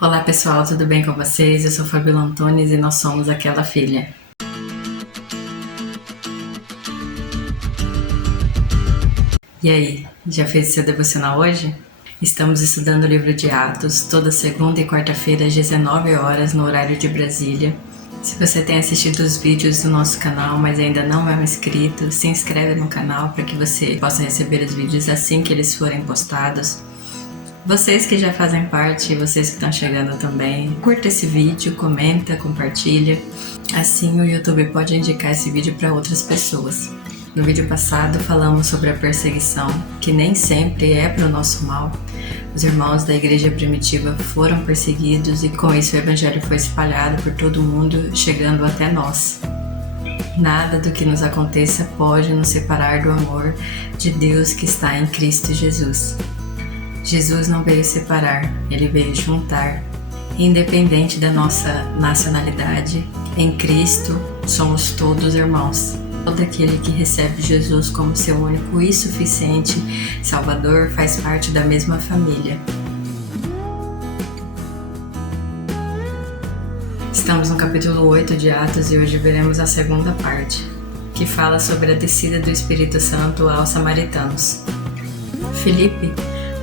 Olá pessoal, tudo bem com vocês? Eu sou Fabíola Antunes e nós somos Aquela Filha. E aí, já fez o seu devocional hoje? Estamos estudando o livro de Atos toda segunda e quarta-feira às 19 horas no horário de Brasília. Se você tem assistido os vídeos do nosso canal, mas ainda não é um inscrito, se inscreve no canal para que você possa receber os vídeos assim que eles forem postados. Vocês que já fazem parte e vocês que estão chegando também, curta esse vídeo, comenta, compartilha. Assim o YouTube pode indicar esse vídeo para outras pessoas. No vídeo passado falamos sobre a perseguição, que nem sempre é para o nosso mal. Os irmãos da igreja primitiva foram perseguidos e com isso o evangelho foi espalhado por todo mundo, chegando até nós. Nada do que nos aconteça pode nos separar do amor de Deus que está em Cristo Jesus. Jesus não veio separar, ele veio juntar. Independente da nossa nacionalidade, em Cristo somos todos irmãos. Todo aquele que recebe Jesus como seu único e suficiente Salvador faz parte da mesma família. Estamos no capítulo 8 de Atos e hoje veremos a segunda parte, que fala sobre a descida do Espírito Santo aos samaritanos. Filipe,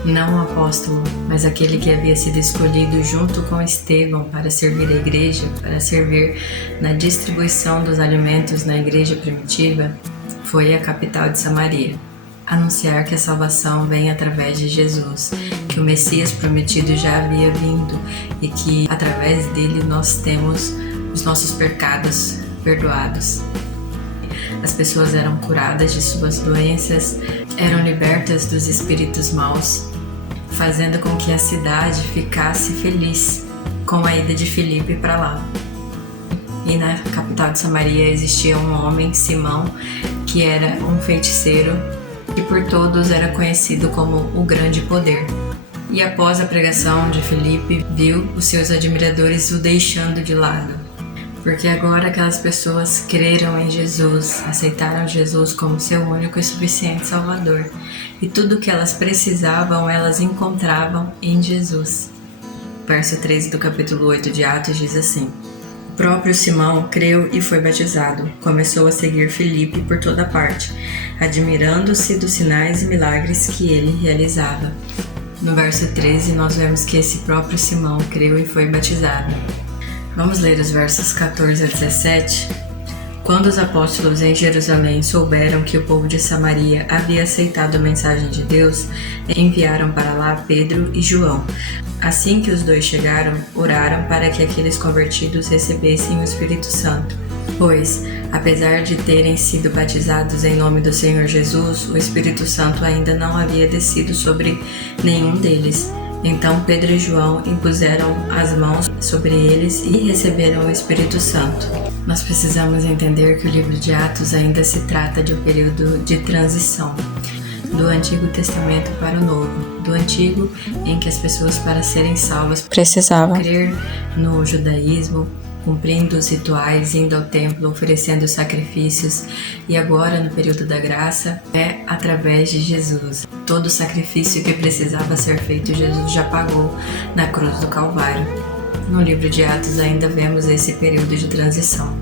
não o apóstolo, mas aquele que havia sido escolhido junto com Estevão para servir a igreja, para servir na distribuição dos alimentos na igreja primitiva, foi à capital de Samaria, anunciar que a salvação vem através de Jesus, que o Messias prometido já havia vindo e que através dele nós temos os nossos pecados perdoados. As pessoas eram curadas de suas doenças, eram libertas dos espíritos maus, fazendo com que a cidade ficasse feliz com a ida de Filipe para lá. E na capital de Samaria existia um homem, Simão, que era um feiticeiro e por todos era conhecido como o Grande Poder. E após a pregação de Filipe, viu os seus admiradores o deixando de lado, porque agora aquelas pessoas creram em Jesus, aceitaram Jesus como seu único e suficiente Salvador, e tudo o que elas precisavam, elas encontravam em Jesus. Verso 13 do capítulo 8 de Atos diz assim: O próprio Simão creu e foi batizado, começou a seguir Filipe por toda parte, admirando-se dos sinais e milagres que ele realizava. No verso 13 nós vemos que esse próprio Simão creu e foi batizado. Vamos ler os versos 14 a 17. Quando os apóstolos em Jerusalém souberam que o povo de Samaria havia aceitado a mensagem de Deus, enviaram para lá Pedro e João. Assim que os dois chegaram, oraram para que aqueles convertidos recebessem o Espírito Santo. Pois, apesar de terem sido batizados em nome do Senhor Jesus, o Espírito Santo ainda não havia descido sobre nenhum deles. Então Pedro e João impuseram as mãos sobre eles e receberam o Espírito Santo. Nós precisamos entender que o livro de Atos ainda se trata de um período de transição, do Antigo Testamento para o Novo. Do Antigo, em que as pessoas, para serem salvas, precisavam crer no judaísmo, cumprindo os rituais, indo ao templo, oferecendo sacrifícios, e agora, no período da graça, é através de Jesus. Todo o sacrifício que precisava ser feito, Jesus já pagou na cruz do Calvário. No livro de Atos ainda vemos esse período de transição.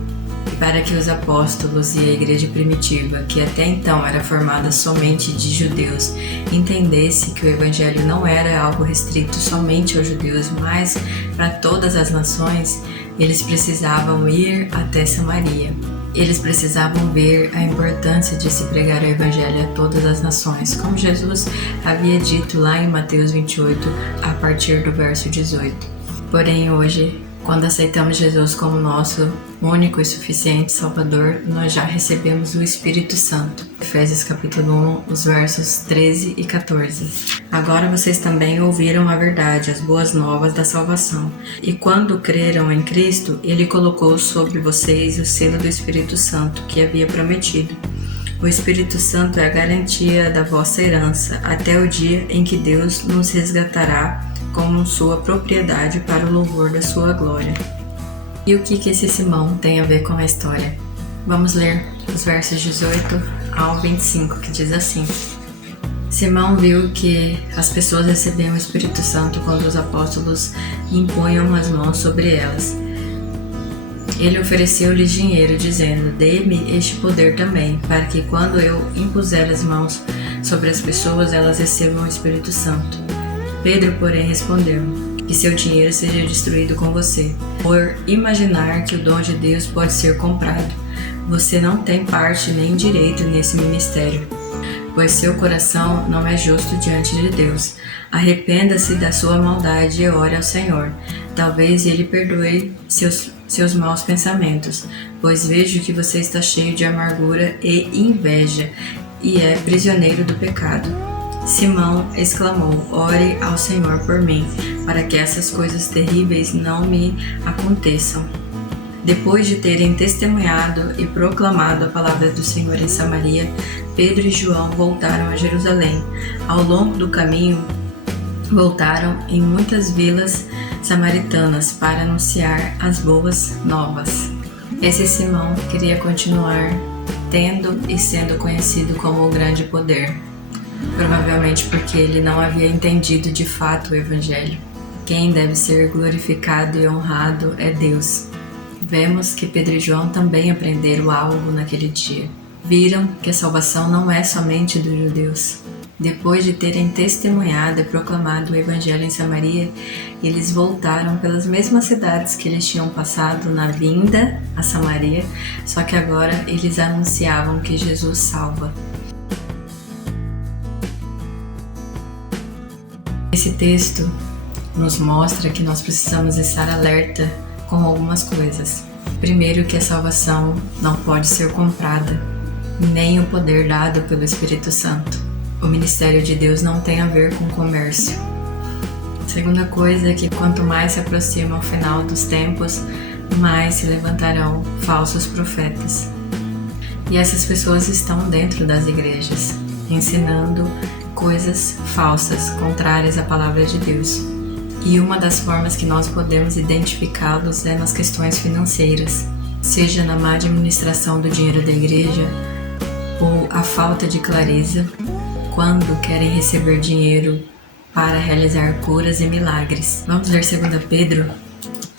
E para que os apóstolos e a igreja primitiva, que até então era formada somente de judeus, entendesse que o evangelho não era algo restrito somente aos judeus, mas para todas as nações, eles precisavam ir até Samaria. Eles precisavam ver a importância de se pregar o evangelho a todas as nações, como Jesus havia dito lá em Mateus 28, a partir do verso 18. Porém, hoje, quando aceitamos Jesus como nosso único e suficiente Salvador, nós já recebemos o Espírito Santo. Efésios capítulo 1, os versos 13 e 14. Agora vocês também ouviram a verdade, as boas novas da salvação. E quando creram em Cristo, Ele colocou sobre vocês o selo do Espírito Santo que havia prometido. O Espírito Santo é a garantia da vossa herança, até o dia em que Deus nos resgatará como sua propriedade para o louvor da sua glória. E o que esse Simão tem a ver com a história? Vamos ler os versos 18 ao 25, que diz assim: Simão viu que as pessoas recebiam o Espírito Santo quando os apóstolos impunham as mãos sobre elas. Ele ofereceu-lhes dinheiro, dizendo: "Dê-me este poder também, para que quando eu impuser as mãos sobre as pessoas, elas recebam o Espírito Santo." Pedro, porém, respondeu: "Que seu dinheiro seja destruído com você, por imaginar que o dom de Deus pode ser comprado. Você não tem parte nem direito nesse ministério, pois seu coração não é justo diante de Deus. Arrependa-se da sua maldade e ore ao Senhor. Talvez Ele perdoe seus maus pensamentos, pois vejo que você está cheio de amargura e inveja e é prisioneiro do pecado." Simão exclamou: "Ore ao Senhor por mim, para que essas coisas terríveis não me aconteçam." Depois de terem testemunhado e proclamado a palavra do Senhor em Samaria, Pedro e João voltaram a Jerusalém. Ao longo do caminho, voltaram em muitas vilas samaritanas para anunciar as boas novas. Esse Simão queria continuar tendo e sendo conhecido como o grande poder, provavelmente porque ele não havia entendido de fato o Evangelho. Quem deve ser glorificado e honrado é Deus. Vemos que Pedro e João também aprenderam algo naquele dia. Viram que a salvação não é somente dos judeus. Depois de terem testemunhado e proclamado o Evangelho em Samaria, eles voltaram pelas mesmas cidades que eles tinham passado na vinda a Samaria, só que agora eles anunciavam que Jesus salva. Esse texto nos mostra que nós precisamos estar alerta com algumas coisas. Primeiro, que a salvação não pode ser comprada, nem o poder dado pelo Espírito Santo. O ministério de Deus não tem a ver com comércio. Segunda coisa é que quanto mais se aproxima o final dos tempos, mais se levantarão falsos profetas. E essas pessoas estão dentro das igrejas, ensinando coisas falsas, contrárias à palavra de Deus. E uma das formas que nós podemos identificá-los é nas questões financeiras, seja na má administração do dinheiro da igreja ou a falta de clareza quando querem receber dinheiro para realizar curas e milagres. Vamos ler 2 Pedro,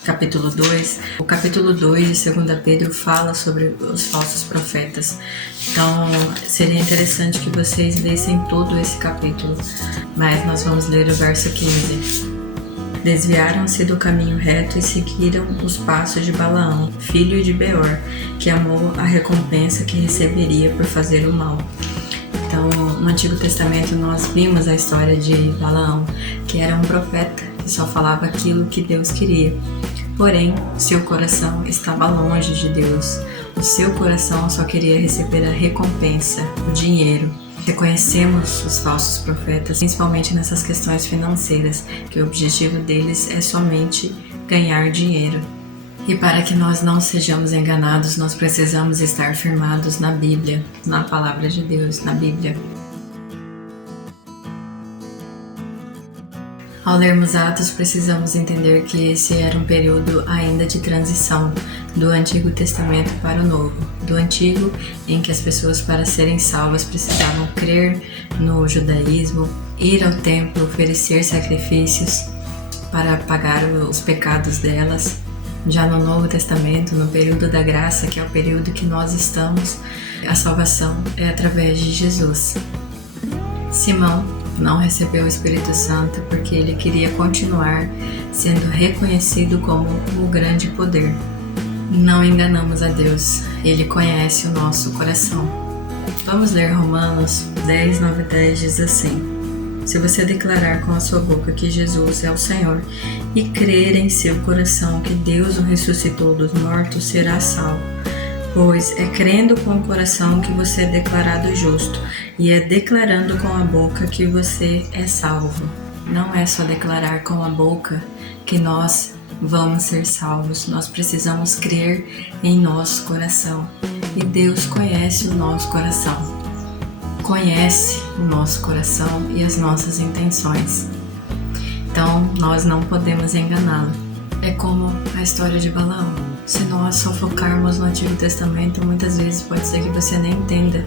capítulo 2. O capítulo 2 de 2 Pedro fala sobre os falsos profetas. Então, seria interessante que vocês lessem todo esse capítulo, mas nós vamos ler o verso 15. Desviaram-se do caminho reto e seguiram os passos de Balaão, filho de Beor, que amou a recompensa que receberia por fazer o mal. Então, no Antigo Testamento nós vimos a história de Balaão, que era um profeta que só falava aquilo que Deus queria. Porém, seu coração estava longe de Deus. O seu coração só queria receber a recompensa, o dinheiro. Reconhecemos os falsos profetas, principalmente nessas questões financeiras, que o objetivo deles é somente ganhar dinheiro. E para que nós não sejamos enganados, nós precisamos estar firmados na Bíblia, na Palavra de Deus, na Bíblia. Ao lermos Atos, precisamos entender que esse era um período ainda de transição do Antigo Testamento para o Novo. Do Antigo, em que as pessoas, para serem salvas, precisavam crer no judaísmo, ir ao templo, oferecer sacrifícios para pagar os pecados delas. Já no Novo Testamento, no período da graça, que é o período que nós estamos, a salvação é através de Jesus. Simão não recebeu o Espírito Santo porque ele queria continuar sendo reconhecido como o grande poder. Não enganamos a Deus, Ele conhece o nosso coração. Vamos ler Romanos 10, 9 e 10, diz assim: "Se você declarar com a sua boca que Jesus é o Senhor e crer em seu coração que Deus o ressuscitou dos mortos, será salvo. Pois é crendo com o coração que você é declarado justo, e é declarando com a boca que você é salvo." Não é só declarar com a boca que nós vamos ser salvos, nós precisamos crer em nosso coração. E Deus conhece o nosso coração, conhece o nosso coração e as nossas intenções. Então, nós não podemos enganá-lo. É como a história de Balaão. Se nós só focarmos no Antigo Testamento, muitas vezes pode ser que você nem entenda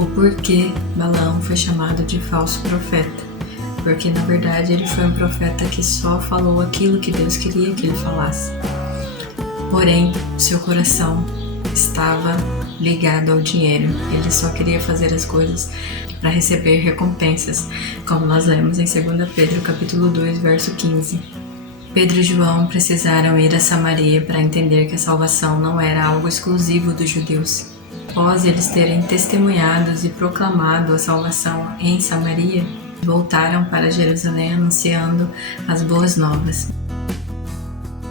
o porquê Balaão foi chamado de falso profeta. Porque na verdade ele foi um profeta que só falou aquilo que Deus queria que ele falasse. Porém, seu coração estava ligado ao dinheiro. Ele só queria fazer as coisas para receber recompensas, como nós lemos em 2 Pedro capítulo 2, verso 15. Pedro e João precisaram ir a Samaria para entender que a salvação não era algo exclusivo dos judeus. Após eles terem testemunhado e proclamado a salvação em Samaria, voltaram para Jerusalém anunciando as boas novas.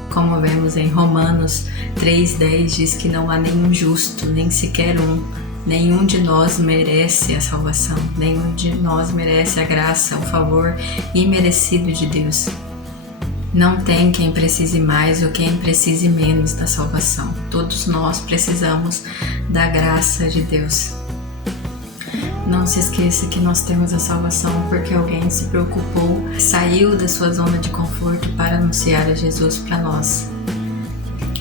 Como vemos em Romanos 3,10, diz que não há nenhum justo, nem sequer um. Nenhum de nós merece a salvação, nenhum de nós merece a graça, o favor imerecido de Deus. Não tem quem precise mais ou quem precise menos da salvação. Todos nós precisamos da graça de Deus. Não se esqueça que nós temos a salvação porque alguém se preocupou, saiu da sua zona de conforto para anunciar a Jesus para nós.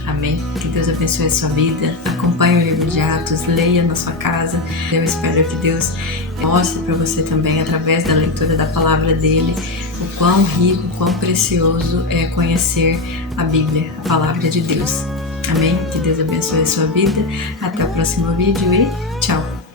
Amém? Que Deus abençoe a sua vida. Acompanhe o livro de Atos, leia na sua casa. Eu espero que Deus mostre para você também, através da leitura da palavra dele, o quão rico, o quão precioso é conhecer a Bíblia, a palavra de Deus. Amém? Que Deus abençoe a sua vida. Até o próximo vídeo e tchau!